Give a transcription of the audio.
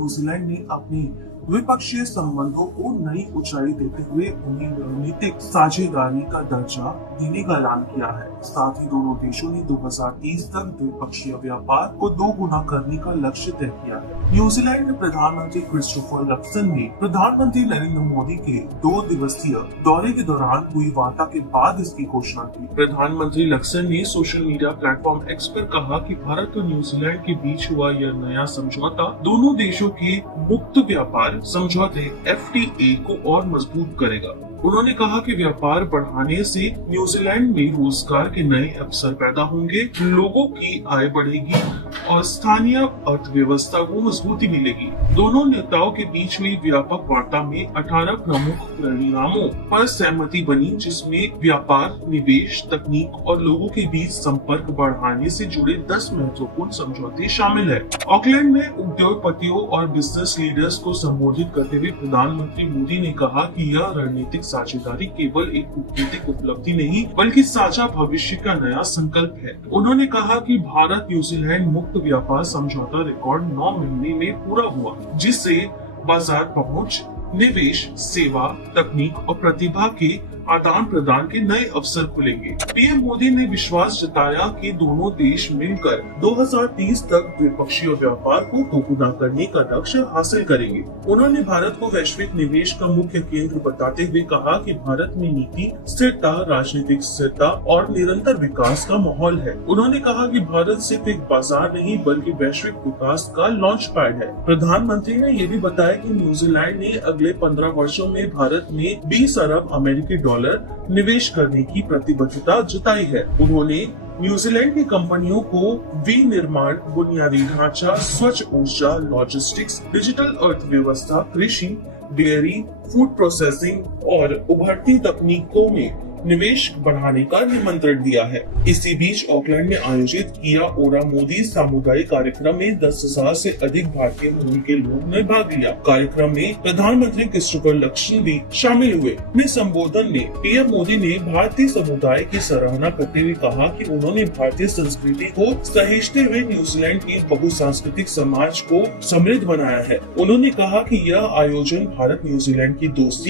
New Zealand ने अपनी द्विपक्षीय संबंधों को नई ऊंचाई देते हुए उन्हें रणनीतिक साझेदारी का दर्जा देने का ऐलान किया है। साथ ही दोनों देशों ने 2030 तक द्विपक्षीय व्यापार को 2 गुना करने का लक्ष्य तय किया है। न्यूजीलैंड में प्रधानमंत्री क्रिस्टोफर लक्सन ने प्रधानमंत्री नरेंद्र मोदी के 2 दिवसीय दौरे के दौरान हुई वार्ता के बाद इसकी घोषणा की। प्रधानमंत्री लक्सन ने सोशल मीडिया प्लेटफॉर्म एक्स पर कहा कि भारत और न्यूजीलैंड के बीच हुआ यह नया समझौता दोनों देशों के मुक्त व्यापार समझौते FTA को और मजबूत करेगा। उन्होंने कहा कि व्यापार बढ़ाने से न्यूजीलैंड में रोजगार के नए अवसर पैदा होंगे, लोगों की आय बढ़ेगी और स्थानीय अर्थव्यवस्था को मजबूती मिलेगी। दोनों नेताओं के बीच हुई व्यापक वार्ता में 18 प्रमुख परिणामों पर सहमति बनी, जिसमें व्यापार, निवेश, तकनीक और लोगों के बीच संपर्क बढ़ाने से जुड़े 10 महत्वपूर्ण समझौते शामिल है। ऑकलैंड में उद्योगपतियों और बिजनेस लीडर्स को संबोधित करते हुए प्रधानमंत्री मोदी ने कहा कि यह रणनीतिक साझेदारी केवल एक कूटनीतिक उपलब्धि नहीं बल्कि साझा भविष्य का नया संकल्प है। उन्होंने कहा कि भारत न्यूजीलैंड मुक्त व्यापार समझौता रिकॉर्ड 9 महीने में पूरा हुआ, जिससे बाजार पहुंच, निवेश, सेवा, तकनीक और प्रतिभा के आदान प्रदान के नए अवसर खुलेंगे। पीएम मोदी ने विश्वास जताया कि दोनों देश मिलकर 2030 तक द्विपक्षीय व्यापार को दोगुना करने का लक्ष्य हासिल करेंगे। उन्होंने भारत को वैश्विक निवेश का मुख्य केंद्र बताते हुए कहा कि भारत में नीति स्थिरता, राजनीतिक स्थिरता और निरंतर विकास का माहौल है। उन्होंने कहा कि भारत सिर्फ एक बाजार नहीं बल्कि वैश्विक विकास का लॉन्च पैड है। प्रधानमंत्री ने ये भी बताया कि न्यूजीलैंड ने अगले 15 वर्षों में भारत में 20 अरब अमेरिकी डॉलर निवेश करने की प्रतिबद्धता जताई है। उन्होंने न्यूजीलैंड की कंपनियों को विनिर्माण, बुनियादी ढांचा, स्वच्छ ऊर्जा, लॉजिस्टिक्स, डिजिटल अर्थव्यवस्था, कृषि, डेयरी, फूड प्रोसेसिंग और उभरती तकनीकों में निवेश बढ़ाने का निमंत्रण दिया है। इसी बीच ऑकलैंड में आयोजित किया ओरा मोदी सामुदायिक कार्यक्रम में 10,000 से अधिक भारतीय मूल के लोगों ने भाग लिया। कार्यक्रम में प्रधानमंत्री क्रिस्टोफर लक्सन भी शामिल हुए। अपने संबोधन में पीएम मोदी ने भारतीय समुदाय की सराहना करते हुए कहा कि उन्होंने भारतीय संस्कृति को सहेजते हुए न्यूजीलैंड के बहुसांस्कृतिक समाज को समृद्ध बनाया है। उन्होंने कहा कि यह आयोजन भारत न्यूजीलैंड की दोस्ती